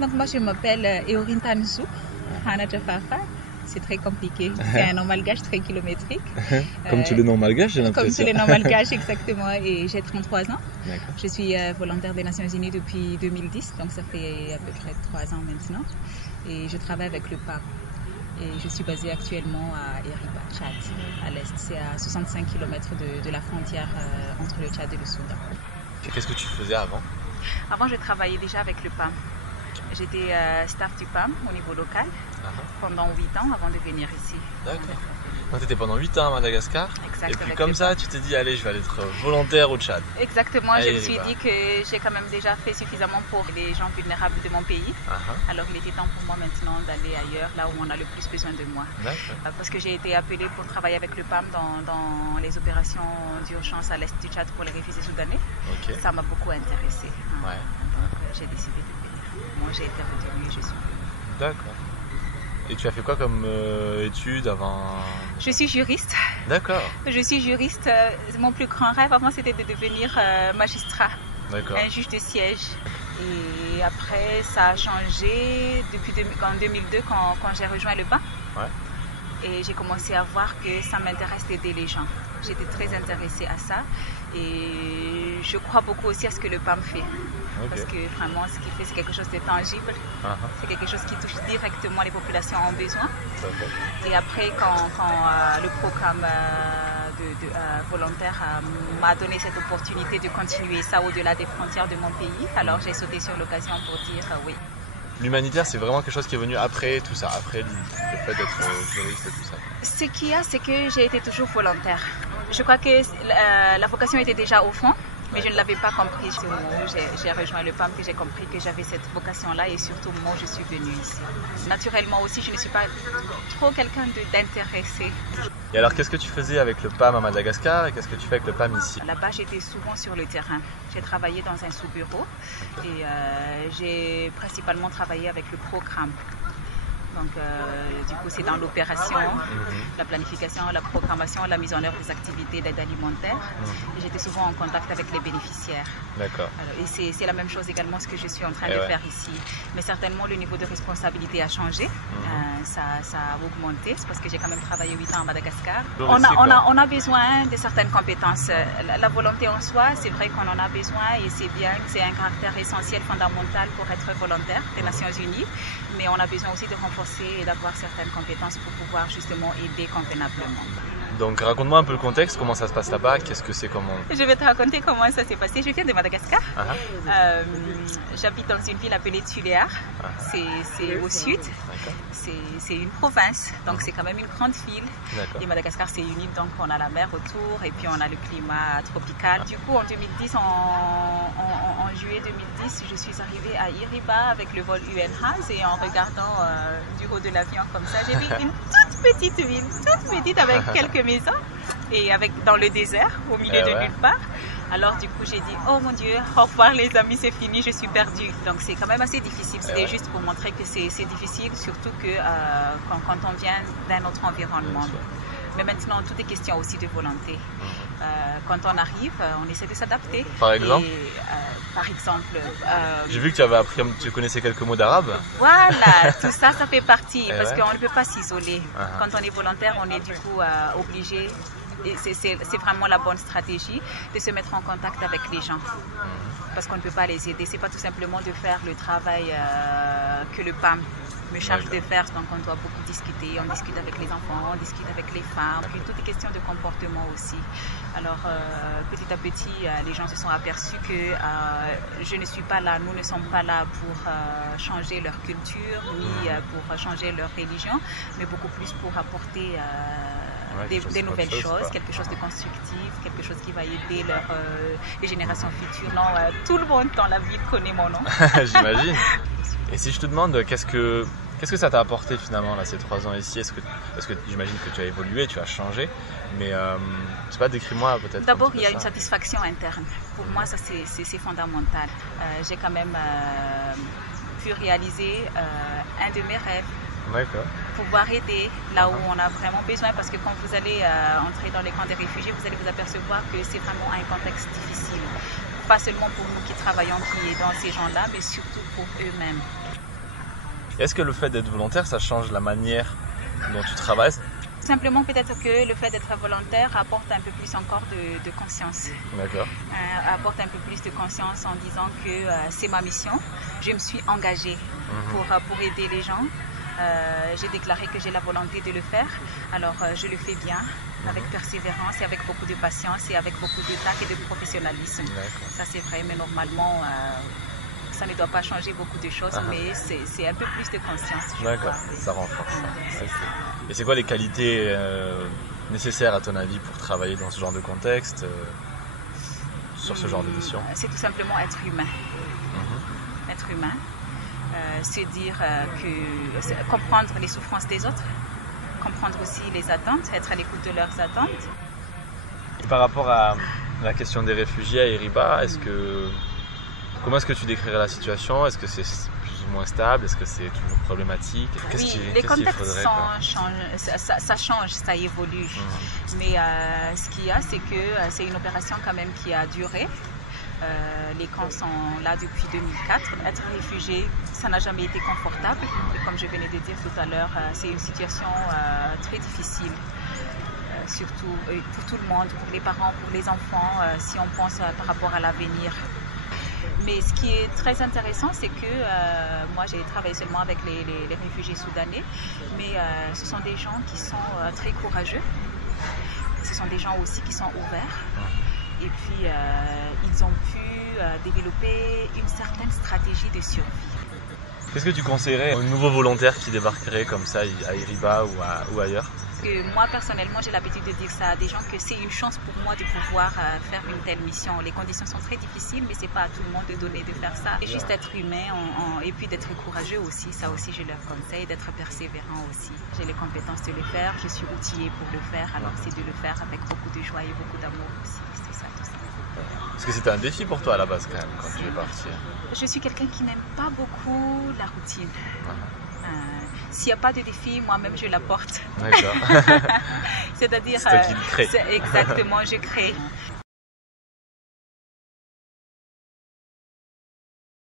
Donc moi je m'appelle Eorine Tanzou Hana Jafafa. C'est très compliqué. C'est un nom malgache très kilométrique. Comme tous les noms malgaches, j'ai l'impression. Comme tous les noms malgaches, exactement. Et j'ai 33 ans. Je suis volontaire des Nations Unies depuis 2010, donc ça fait à peu près 3 ans maintenant. Et je travaille avec le PAM. Et je suis basée actuellement à Iriba, Tchad, à l'est. C'est à 65 km de la frontière entre le Tchad et le Soudan. Qu'est-ce que tu faisais avant? Avant, je travaillais déjà avec le PAM. J'étais staff du PAM au niveau local pendant 8 ans avant de venir ici. D'accord. Donc tu étais pendant 8 ans à Madagascar. Exact, et puis comme ça, tu t'es dit, allez, je vais aller être volontaire au Tchad. Exactement, je me suis dit que j'ai quand même déjà fait suffisamment pour les gens vulnérables de mon pays. Alors il était temps pour moi maintenant d'aller ailleurs, là où on a le plus besoin de moi. Parce que j'ai été appelée pour travailler avec le PAM dans les opérations d'urgence à l'est du Tchad pour les réfugiés soudanais. Ça m'a beaucoup intéressée. Donc j'ai décidé de venir. Moi j'ai été retenue et je suis venue. D'accord. Et tu as fait quoi comme études avant? Je suis juriste. D'accord. Je suis juriste. Mon plus grand rêve avant c'était de devenir magistrat. D'accord. Un juge de siège. Et après ça a changé depuis en 2002 quand j'ai rejoint le PAM. Et j'ai commencé à voir que ça m'intéresse d'aider les gens. J'étais très intéressée à ça et je crois beaucoup aussi à ce que le PAM fait. Parce que vraiment ce qu'il fait c'est quelque chose de tangible, c'est quelque chose qui touche directement les populations en besoin. Et après quand le programme volontaire m'a donné cette opportunité de continuer ça au-delà des frontières de mon pays, alors j'ai sauté sur l'occasion pour dire oui. L'humanitaire, c'est vraiment quelque chose qui est venu après tout ça, après le fait d'être juriste et tout ça. Ce qu'il y a, c'est que j'ai été toujours volontaire. Je crois que la vocation était déjà au fond, mais je ne l'avais pas compris. C'est au moment où j'ai rejoint le PAM que j'ai compris que j'avais cette vocation-là et surtout au moment où je suis venue ici. Naturellement aussi, je ne suis pas trop quelqu'un d'intéressé. Et alors, qu'est-ce que tu faisais avec le PAM à Madagascar et qu'est-ce que tu fais avec le PAM ici? Là-bas, j'étais souvent sur le terrain. J'ai travaillé dans un sous-bureau et j'ai principalement travaillé avec le programme. Donc, du coup, c'est dans l'opération, la planification, la programmation, la mise en œuvre des activités d'aide alimentaire. Et j'étais souvent en contact avec les bénéficiaires. D'accord. Et c'est la même chose également ce que je suis en train de faire ici. Mais certainement, le niveau de responsabilité a changé. Ça a augmenté. C'est parce que j'ai quand même travaillé 8 ans à Madagascar. On a besoin de certaines compétences. La volonté en soi, c'est vrai qu'on en a besoin et c'est bien. C'est un caractère essentiel, fondamental pour être volontaire des Nations Unies. Mais on a besoin aussi de renforcer et d'avoir certaines compétences pour pouvoir justement aider convenablement. Donc raconte-moi un peu le contexte, comment ça se passe là-bas, qu'est-ce que c'est, comment... Je vais te raconter comment ça s'est passé. Je viens de Madagascar. J'habite dans une ville appelée Tuléar. C'est au sud. C'est une province, donc c'est quand même une grande ville. Et Madagascar c'est une île, donc on a la mer autour et puis on a le climat tropical. Du coup en 2010, en juillet 2010, je suis arrivée à Iriba avec le vol UNHAS et en regardant du haut de l'avion comme ça, j'ai vu une toute petite ville, toute petite avec quelques maisons et dans le désert, au milieu de nulle part. Alors du coup j'ai dit, oh mon Dieu, au revoir les amis, c'est fini, je suis perdue. Donc c'est quand même assez difficile, c'était juste pour montrer que c'est difficile, surtout que quand on vient d'un autre environnement. Mais maintenant, tout est question aussi de volonté. Quand on arrive, on essaie de s'adapter. Par exemple j'ai vu que tu avais appris, tu connaissais quelques mots d'arabe. Voilà, tout ça, ça fait partie, parce qu'on ne peut pas s'isoler. Quand on est volontaire, on est du coup obligé. Et c'est vraiment la bonne stratégie de se mettre en contact avec les gens parce qu'on ne peut pas les aider. C'est pas tout simplement de faire le travail que le PAM me charge de faire. Donc on doit beaucoup discuter, on discute avec les enfants, on discute avec les femmes. Puis tout est question de comportement aussi. Alors petit à petit, les gens se sont aperçus que je ne suis pas là, nous ne sommes pas là pour changer leur culture ni pour changer leur religion, mais beaucoup plus pour apporter des nouvelles choses, quelque chose de constructif, quelque chose qui va aider les générations futures. Non, tout le monde dans la ville connaît mon nom. J'imagine. Et si je te demande, qu'est-ce que ça t'a apporté finalement là, ces 3 ans ici? Parce que j'imagine que tu as évolué, tu as changé, mais je sais pas, décris-moi peut-être. D'abord, il y a une satisfaction interne. Pour moi, ça c'est fondamental. J'ai quand même pu réaliser un de mes rêves. Pouvoir aider là où on a vraiment besoin, parce que quand vous allez entrer dans les camps des réfugiés, vous allez vous apercevoir que c'est vraiment un contexte difficile. Pas seulement pour nous qui travaillons, qui aidons ces gens-là, mais surtout pour eux-mêmes. Est-ce que le fait d'être volontaire, ça change la manière dont tu travailles? Simplement, peut-être que le fait d'être volontaire apporte un peu plus encore de conscience. D'accord. Apporte un peu plus de conscience en disant que c'est ma mission. Je me suis engagée pour aider les gens. J'ai déclaré que j'ai la volonté de le faire. Alors, je le fais bien, avec persévérance et avec beaucoup de patience et avec beaucoup de tact et de professionnalisme. Ça, c'est vrai, mais normalement, ça ne doit pas changer beaucoup de choses, mais c'est un peu plus de conscience. D'accord, ça renforce. Et c'est quoi les qualités nécessaires à ton avis pour travailler dans ce genre de contexte, sur ce genre de mission? C'est tout simplement être humain. Être humain, se dire comprendre les souffrances des autres, comprendre aussi les attentes, être à l'écoute de leurs attentes. Et par rapport à la question des réfugiés à Iriba, comment est-ce que tu décrirais la situation? Est-ce que c'est plus ou moins stable? Est-ce que c'est toujours problématique? Les contextes ça change, ça évolue. Mais ce qu'il y a, c'est que c'est une opération quand même qui a duré. Les camps sont là depuis 2004. Être réfugié, ça n'a jamais été confortable. Et comme je venais de dire tout à l'heure, c'est une situation très difficile. Surtout pour tout le monde, pour les parents, pour les enfants, si on pense par rapport à l'avenir. Mais ce qui est très intéressant, c'est que moi j'ai travaillé seulement avec les réfugiés soudanais, mais ce sont des gens qui sont très courageux, ce sont des gens aussi qui sont ouverts, et puis ils ont pu développer une certaine stratégie de survie. Qu'est-ce que tu conseillerais aux nouveaux volontaires qui débarqueraient comme ça à Iriba ou ailleurs? Que moi personnellement j'ai l'habitude de dire ça à des gens que c'est une chance pour moi de pouvoir faire une telle mission. Les conditions sont très difficiles, mais c'est pas à tout le monde de donner de faire ça. Et juste être humain et puis d'être courageux aussi, ça aussi je leur conseille, d'être persévérant aussi. J'ai les compétences de le faire, je suis outillée pour le faire, alors c'est de le faire avec beaucoup de joie et beaucoup d'amour aussi. C'est ça tout ça. Parce que c'était un défi pour toi à la base quand même, quand tu es parti. Je suis quelqu'un qui n'aime pas beaucoup la routine. S'il n'y a pas de défi, moi-même je l'apporte. D'accord. C'est-à-dire, c'est toi qui le crée. Exactement, je crée.